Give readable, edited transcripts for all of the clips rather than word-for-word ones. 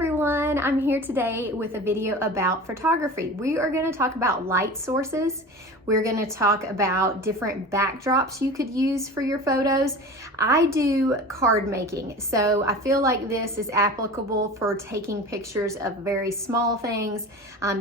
everyone, I'm here today with a video about photography. We are going to talk about light sources. We're going to talk about different backdrops you could use for your photos. I do card making, so I feel like this is applicable for taking pictures of very small things.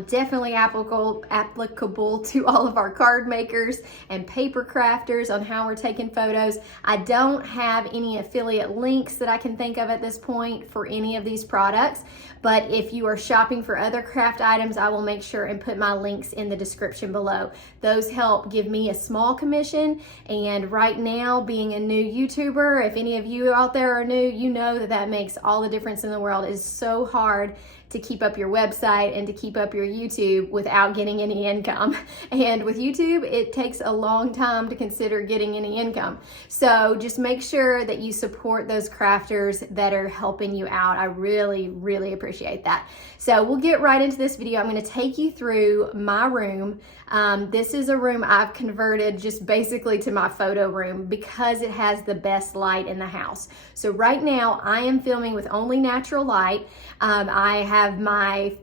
Definitely applicable to all of our card makers and paper crafters on how we're taking photos. I don't have any affiliate links that I can think of at this point for any of these products, but if you are shopping for other craft items, I will make sure and put my links in the description below. Those help give me a small commission, and right now, being a new YouTuber, if any of you out there are new, you know that makes all the difference in the world. It is so hard to keep up your website and to keep up your YouTube without getting any income. And with YouTube, it takes a long time to consider getting any income. So just make sure that you support those crafters that are helping you out. I really, really appreciate that. So we'll get right into this video. I'm gonna take you through my room. This is a room I've converted just basically to my photo room because it has the best light in the house. So right now I am filming with only natural light. I have my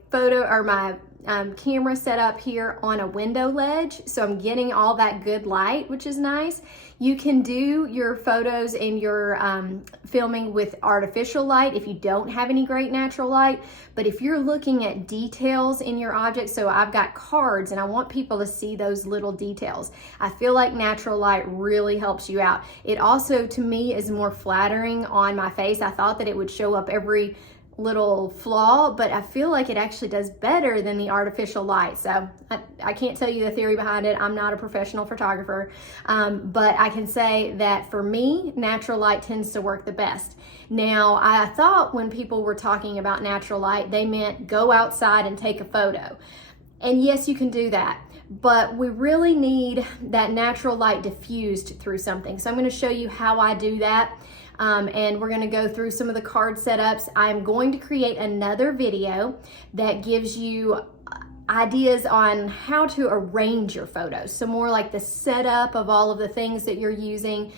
camera set up here on a window ledge, so I'm getting all that good light, which is nice. You can do your photos and your filming with artificial light if you don't have any great natural light, but if you're looking at details in your object, so I've got cards and I want people to see those little details, I feel like natural light really helps you out. It also, to me, is more flattering on my face. I thought that it would show up every little flaw, but I feel like it actually does better than the artificial light. So I can't tell you the theory behind it. I'm not a professional photographer, but I can say that for me, natural light tends to work the best. Now, I thought when people were talking about natural light, they meant go outside and take a photo. And yes, you can do that, but we really need that natural light diffused through something. So I'm going to show you how I do that. And we're going to go through some of the card setups. I'm going to create another video that gives you ideas on how to arrange your photos. So more like the setup of all of the things that you're using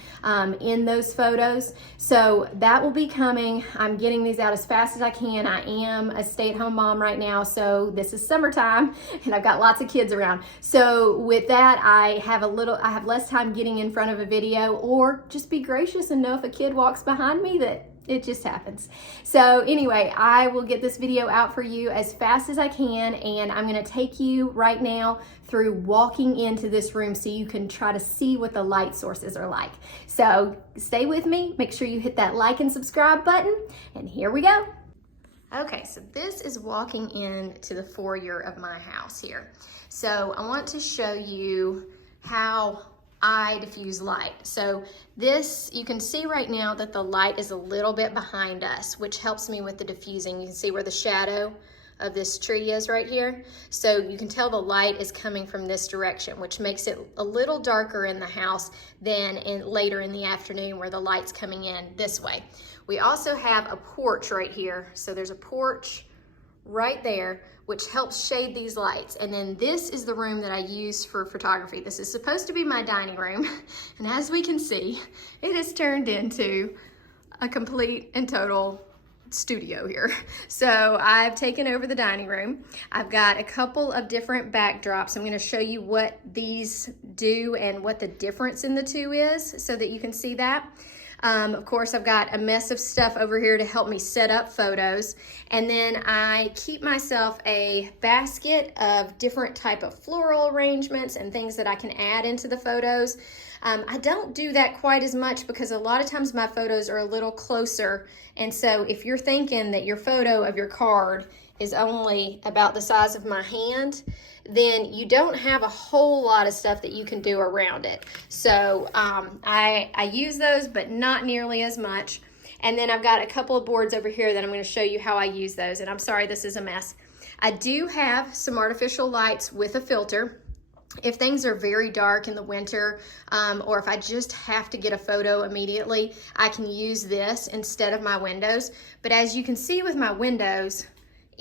in those photos. So that will be coming. I'm getting these out as fast as I can. I am a stay-at-home mom right now, so this is summertime and I've got lots of kids around. So with that, I have less time getting in front of a video, or just be gracious and know if a kid walks behind me that it just happens. So anyway, I will get this video out for you as fast as I can, and I'm gonna take you right now through walking into this room so you can try to see what the light sources are like. So stay with me, make sure you hit that like and subscribe button, and here we go. Okay, so this is walking into the foyer of my house here. So I want to show you how I diffuse light. So this, you can see right now that the light is a little bit behind us, which helps me with the diffusing. You can see where the shadow of this tree is right here. So you can tell the light is coming from this direction, which makes it a little darker in the house than later in the afternoon where the light's coming in this way. We also have a porch right here. So there's a porch right there, which helps shade these lights. And then this is the room that I use for photography. This is supposed to be my dining room. And as we can see, it has turned into a complete and total studio here. So I've taken over the dining room. I've got a couple of different backdrops. I'm gonna show you what these do and what the difference in the two is so that you can see that. Of course, I've got a mess of stuff over here to help me set up photos. And then I keep myself a basket of different type of floral arrangements and things that I can add into the photos. I don't do that quite as much because a lot of times my photos are a little closer. And so if you're thinking that your photo of your card is only about the size of my hand, then you don't have a whole lot of stuff that you can do around it. So I use those, but not nearly as much. And then I've got a couple of boards over here that I'm going to show you how I use those. And I'm sorry, this is a mess. I do have some artificial lights with a filter. If things are very dark in the winter, or if I just have to get a photo immediately, I can use this instead of my windows. But as you can see with my windows,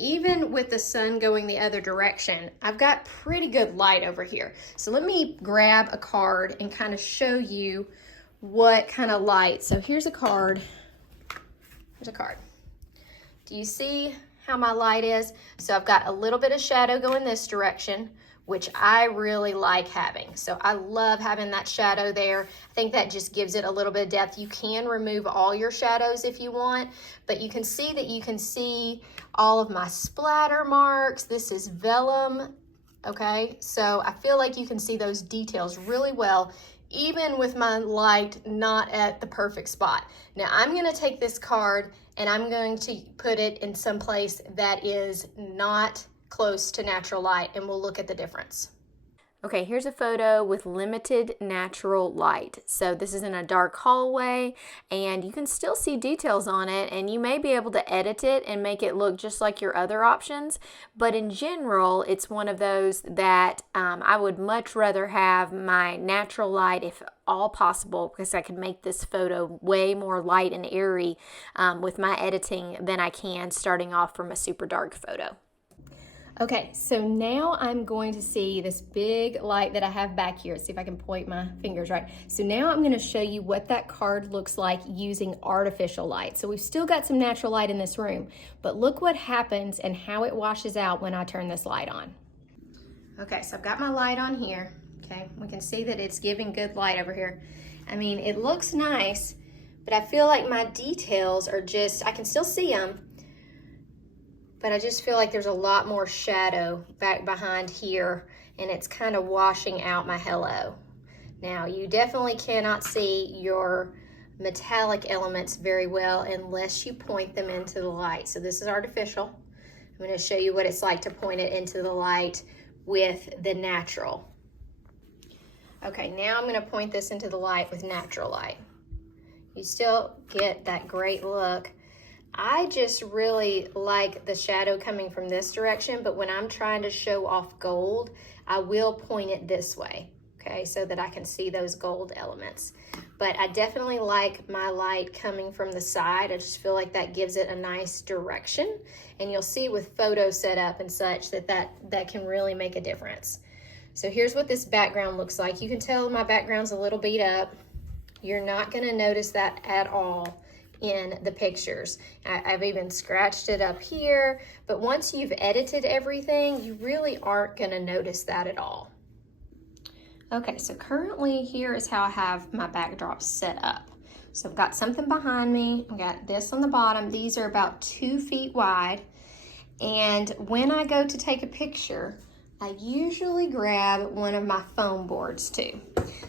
even with the sun going the other direction, I've got pretty good light over here. So let me grab a card and kind of show you what kind of light. So here's a card. Here's a card. Do you see how my light is. So I've got a little bit of shadow going this direction, which I really like having. So I love having that shadow there. I think that just gives it a little bit of depth. You can remove all your shadows if you want, but you can see all of my splatter marks. This is vellum, okay? So I feel like you can see those details really well, even with my light not at the perfect spot. Now I'm gonna take this card and I'm going to put it in some place that is not close to natural light, and we'll look at the difference. Okay, here's a photo with limited natural light. So this is in a dark hallway, and you can still see details on it, and you may be able to edit it and make it look just like your other options. But in general, it's one of those that I would much rather have my natural light, if all possible, because I can make this photo way more light and airy with my editing than I can starting off from a super dark photo. Okay, so now I'm going to see this big light that I have back here. Let's see if I can point my fingers right. So now I'm gonna show you what that card looks like using artificial light. So we've still got some natural light in this room, but look what happens and how it washes out when I turn this light on. Okay, so I've got my light on here. Okay, we can see that it's giving good light over here. I mean, it looks nice, but I feel like my details are just, I can still see them, but I just feel like there's a lot more shadow back behind here, and it's kind of washing out my hello. Now, you definitely cannot see your metallic elements very well unless you point them into the light. So this is artificial. I'm going to show you what it's like to point it into the light with the natural. Okay, now I'm going to point this into the light with natural light. You still get that great look. I just really like the shadow coming from this direction, but when I'm trying to show off gold, I will point it this way, okay, so that I can see those gold elements. But I definitely like my light coming from the side. I just feel like that gives it a nice direction, and you'll see with photo setup and such that can really make a difference. So here's what this background looks like. You can tell my background's a little beat up. You're not gonna notice that at all in the pictures. I've even scratched it up here, but once you've edited everything, you really aren't gonna notice that at all. Okay, so currently here is how I have my backdrop set up. So I've got something behind me, I've got this on the bottom. These are about 2 feet wide, and when I go to take a picture, I usually grab one of my foam boards too.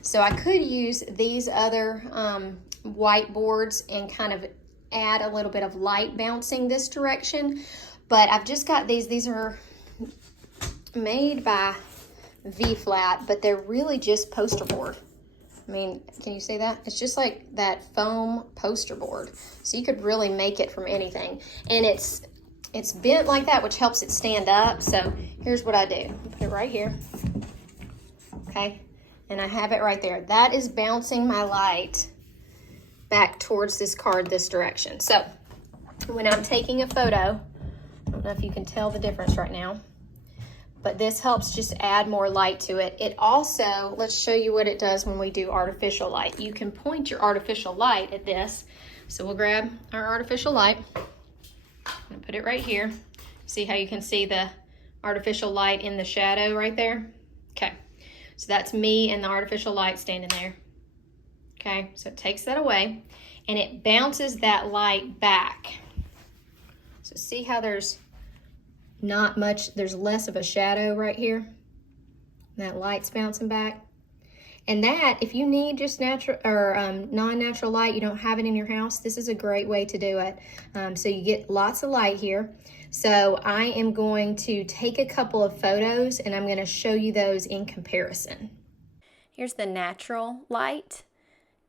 So I could use these other whiteboards and kind of add a little bit of light bouncing this direction, but I've just got these are made by V-Flat, but they're really just poster board. I mean, can you see that? It's just like that foam poster board, so you could really make it from anything, and it's bent like that, which helps it stand up. So here's what I do. Put it right here, okay, and I have it right there. That is bouncing my light back towards this card this direction. So when I'm taking a photo, I don't know if you can tell the difference right now, but this helps just add more light to it. It also, let's show you what it does when we do artificial light. You can point your artificial light at this. So we'll grab our artificial light. I'm gonna put it right here. See how you can see the artificial light in the shadow right there? Okay, so that's me and the artificial light standing there. Okay, so it takes that away and it bounces that light back. So see how there's not much, there's less of a shadow right here. That light's bouncing back. And that, if you need just natural or non-natural light, you don't have it in your house, this is a great way to do it. So you get lots of light here. So I am going to take a couple of photos and I'm going to show you those in comparison. Here's the natural light.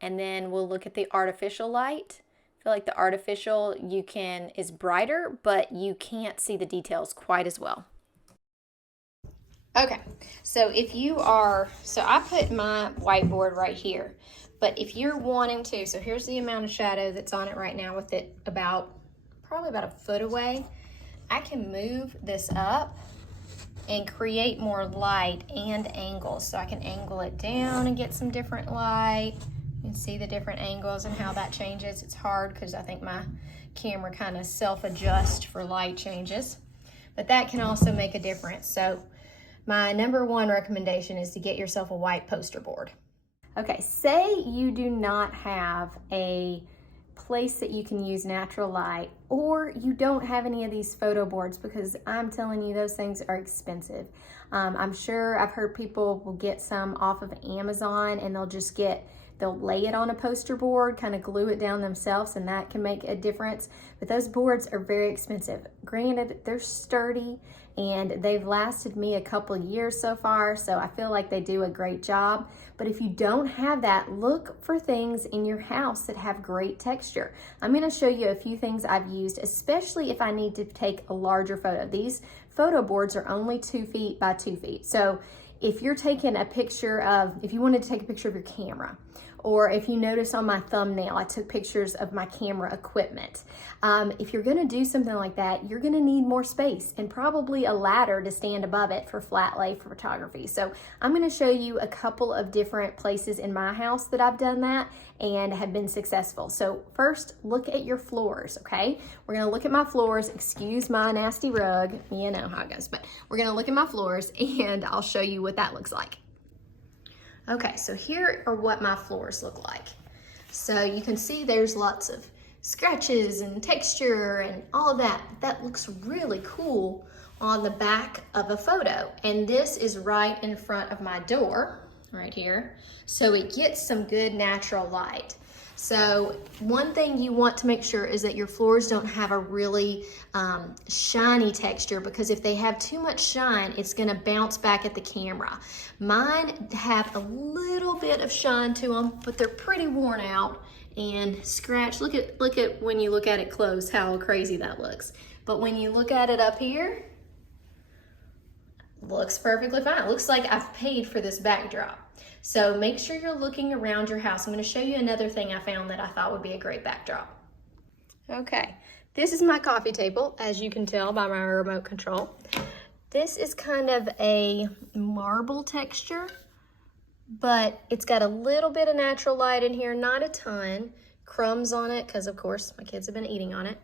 And then we'll look at the artificial light. I feel like the artificial is brighter, but you can't see the details quite as well. Okay, so I put my whiteboard right here, but if you're wanting to, so here's the amount of shadow that's on it right now with it probably about a foot away. I can move this up and create more light and angles. So I can angle it down and get some different light. You can see the different angles and how that changes. It's hard because I think my camera kind of self-adjusts for light changes, but that can also make a difference. So my number one recommendation is to get yourself a white poster board. Okay, say you do not have a place that you can use natural light, or you don't have any of these photo boards, because I'm telling you, those things are expensive. I'm sure I've heard people will get some off of Amazon and they'll lay it on a poster board, kind of glue it down themselves, and that can make a difference. But those boards are very expensive. Granted, they're sturdy and they've lasted me a couple years so far, so I feel like they do a great job. But if you don't have that, look for things in your house that have great texture. I'm gonna show you a few things I've used, especially if I need to take a larger photo. These photo boards are only 2 feet by 2 feet. So if you're taking a picture of, if you wanted to take a picture of your camera, or if you notice on my thumbnail, I took pictures of my camera equipment. If you're gonna do something like that, you're gonna need more space and probably a ladder to stand above it for flat lay photography. So I'm gonna show you a couple of different places in my house that I've done that and have been successful. So first, look at your floors, okay? We're gonna look at my floors. Excuse my nasty rug, you know how it goes, but we're gonna look at my floors and I'll show you what that looks like. Okay, so here are what my floors look like. So you can see there's lots of scratches and texture and all that. That looks really cool on the back of a photo. And this is right in front of my door, right here. So it gets some good natural light. So one thing you want to make sure is that your floors don't have a really shiny texture, because if they have too much shine, it's gonna bounce back at the camera. Mine have a little bit of shine to them, but they're pretty worn out and scratched. Look at when you look at it close, how crazy that looks. But when you look at it up here, looks perfectly fine. It looks like I've paid for this backdrop. So make sure you're looking around your house. I'm going to show you another thing I found that I thought would be a great backdrop. Okay, this is my coffee table, as you can tell by my remote control. This is kind of a marble texture, but it's got a little bit of natural light in here, not a ton. Crumbs on it, because of course my kids have been eating on it.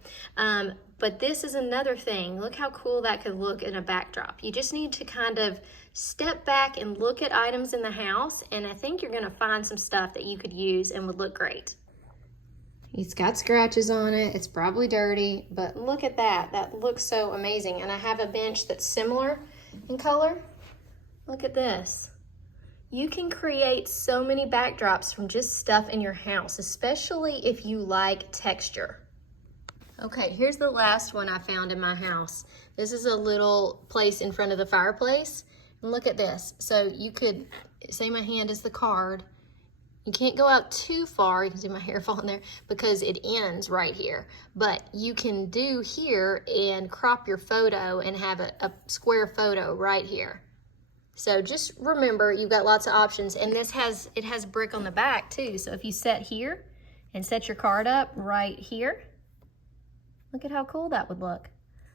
But this is another thing. Look how cool that could look in a backdrop. You just need to kind of step back and look at items in the house, and I think you're gonna find some stuff that you could use and would look great. It's got scratches on it. It's probably dirty, but look at that. That looks so amazing. And I have a bench that's similar in color. Look at this. You can create so many backdrops from just stuff in your house, especially if you like texture. Okay, here's the last one I found in my house. This is a little place in front of the fireplace. And look at this. So you could, say my hand is the card. You can't go out too far. You can see my hair falling there because it ends right here. But you can do here and crop your photo and have a square photo right here. So just remember, you've got lots of options, and it has brick on the back too. So if you set here and set your card up right here, look at how cool that would look.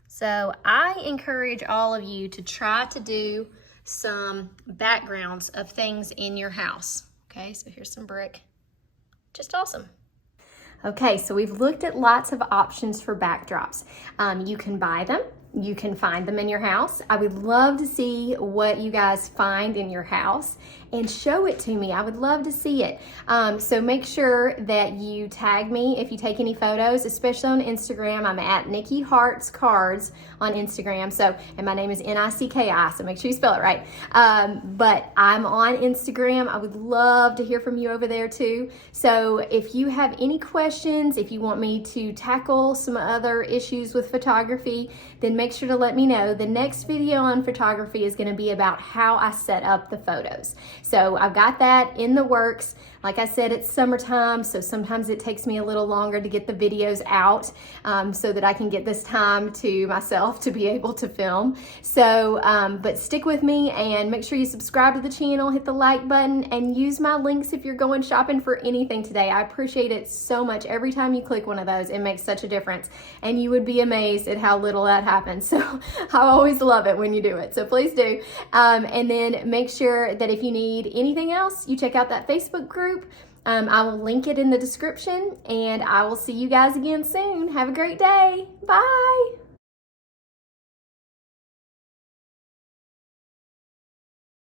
So I encourage all of you to try to do some backgrounds of things in your house. Okay, so here's some brick. Just awesome. Okay, so we've looked at lots of options for backdrops. You can buy them. You can find them in your house. I would love to see what you guys find in your house and show it to me. I would love to see it. So make sure that you tag me if you take any photos, especially on Instagram. I'm at NICKIHEARTSCARDS on Instagram. So, and my name is NICKI, so make sure you spell it right. But I'm on Instagram. I would love to hear from you over there too. So if you have any questions, if you want me to tackle some other issues with photography, then make sure to let me know. The next video on photography is going to be about how I set up the photos. So I've got that in the works. Like I said, it's summertime, so sometimes it takes me a little longer to get the videos out so that I can get this time to myself to be able to film. So, but stick with me and make sure you subscribe to the channel, hit the like button, and use my links if you're going shopping for anything today. I appreciate it so much. Every time you click one of those, it makes such a difference, and you would be amazed at how little that happens. So I always love it when you do it, so please do. And then make sure that if you need anything else, you check out that Facebook group. I will link it in the description, and I will see you guys again soon. Have a great day. Bye.